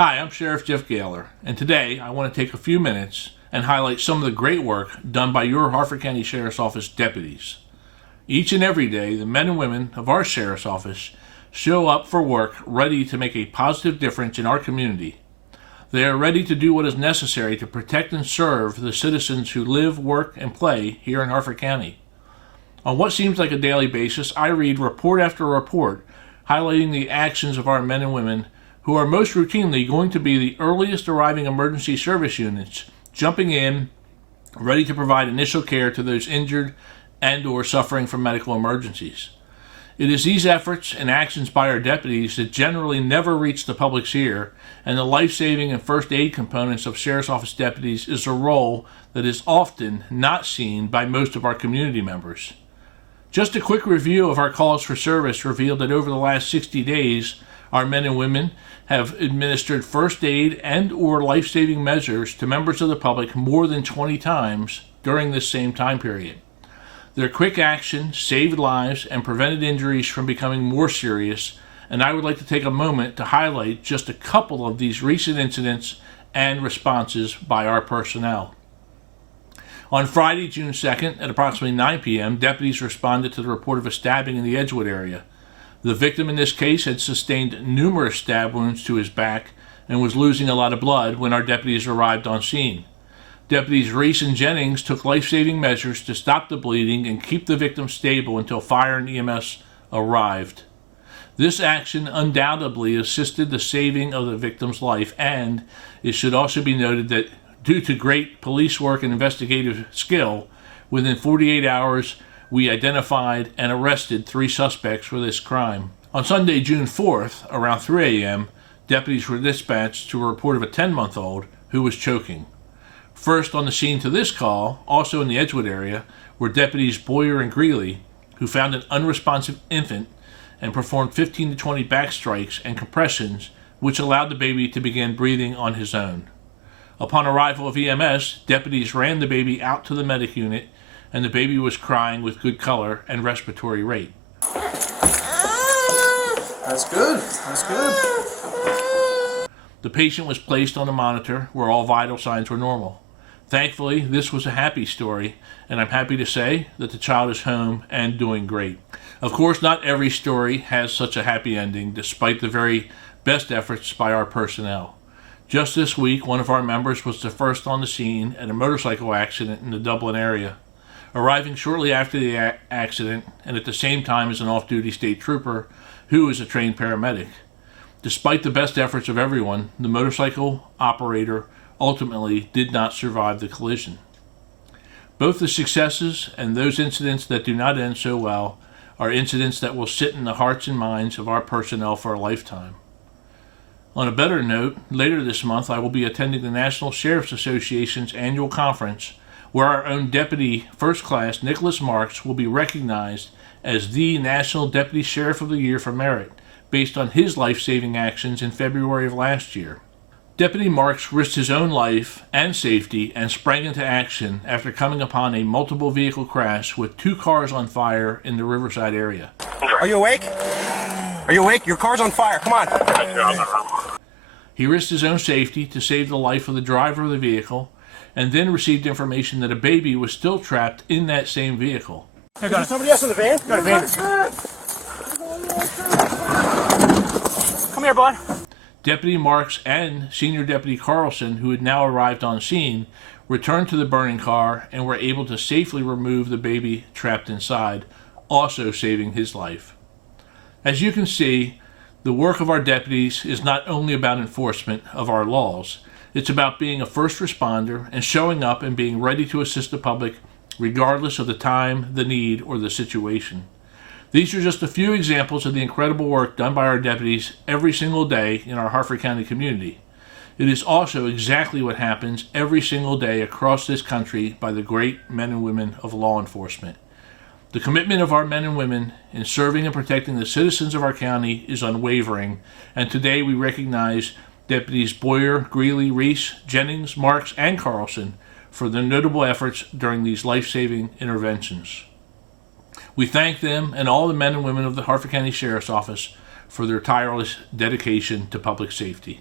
Hi, I'm Sheriff Jeff Gahler, and today I want to take a few minutes and highlight some of the great work done by your Harford County Sheriff's Office deputies. Each and every day, the men and women of our Sheriff's Office show up for work ready to make a positive difference in our community. They are ready to do what is necessary to protect and serve the citizens who live, work, and play here in Harford County. On what seems like a daily basis, I read report after report highlighting the actions of our men and women who are most routinely going to be the earliest arriving emergency service units, jumping in, ready to provide initial care to those injured and or suffering from medical emergencies. It is these efforts and actions by our deputies that generally never reach the public's ear, and the life-saving and first aid components of Sheriff's Office deputies is a role that is often not seen by most of our community members. Just a quick review of our calls for service revealed that over the last 60 days, our men and women have administered first aid and or life-saving measures to members of the public more than 20 times during this same time period. Their quick action saved lives and prevented injuries from becoming more serious, and I would like to take a moment to highlight just a couple of these recent incidents and responses by our personnel. On Friday, June 2nd, at approximately 9 p.m., deputies responded to the report of a stabbing in the Edgewood area. The victim in this case had sustained numerous stab wounds to his back and was losing a lot of blood when our deputies arrived on scene. Deputies Reese and Jennings took life-saving measures to stop the bleeding and keep the victim stable until fire and EMS arrived. This action undoubtedly assisted the saving of the victim's life, and it should also be noted that due to great police work and investigative skill, within 48 hours, we identified and arrested 3 suspects for this crime. On Sunday, June 4th, around 3 a.m., deputies were dispatched to a report of a 10-month-old who was choking. First on the scene to this call, also in the Edgewood area, were deputies Boyer and Greeley, who found an unresponsive infant and performed 15 to 20 back strikes and compressions, which allowed the baby to begin breathing on his own. Upon arrival of EMS, deputies ran the baby out to the medic unit, and the baby was crying with good color and respiratory rate. That's good. That's good. The patient was placed on a monitor where all vital signs were normal. Thankfully, this was a happy story, and I'm happy to say that the child is home and doing great. Of course, not every story has such a happy ending, despite the very best efforts by our personnel. Just this week, one of our members was the first on the scene at a motorcycle accident in the Dublin area. Arriving shortly after the accident, and at the same time as an off-duty state trooper, who is a trained paramedic. Despite the best efforts of everyone, the motorcycle operator ultimately did not survive the collision. Both the successes and those incidents that do not end so well are incidents that will sit in the hearts and minds of our personnel for a lifetime. On a better note, later this month I will be attending the National Sheriff's Association's annual conference, where our own Deputy First Class Nicholas Marks will be recognized as the National Deputy Sheriff of the Year for merit, based on his life-saving actions in February of last year. Deputy Marks risked his own life and safety and sprang into action after coming upon a multiple vehicle crash with 2 cars on fire in the Riverside area. Are you awake? Are you awake? Your car's on fire. Come on. He risked his own safety to save the life of the driver of the vehicle, and then received information that a baby was still trapped in that same vehicle. Is there somebody else in the van? Got a van. Come here, bud. Deputy Marks and Senior Deputy Carlson, who had now arrived on scene, returned to the burning car and were able to safely remove the baby trapped inside, also saving his life. As you can see, the work of our deputies is not only about enforcement of our laws. It's about being a first responder and showing up and being ready to assist the public regardless of the time, the need, or the situation. These are just a few examples of the incredible work done by our deputies every single day in our Harford County community. It is also exactly what happens every single day across this country by the great men and women of law enforcement. The commitment of our men and women in serving and protecting the citizens of our county is unwavering, and today we recognize Deputies Boyer, Greeley, Reese, Jennings, Marks, and Carlson for their notable efforts during these life-saving interventions. We thank them and all the men and women of the Harford County Sheriff's Office for their tireless dedication to public safety.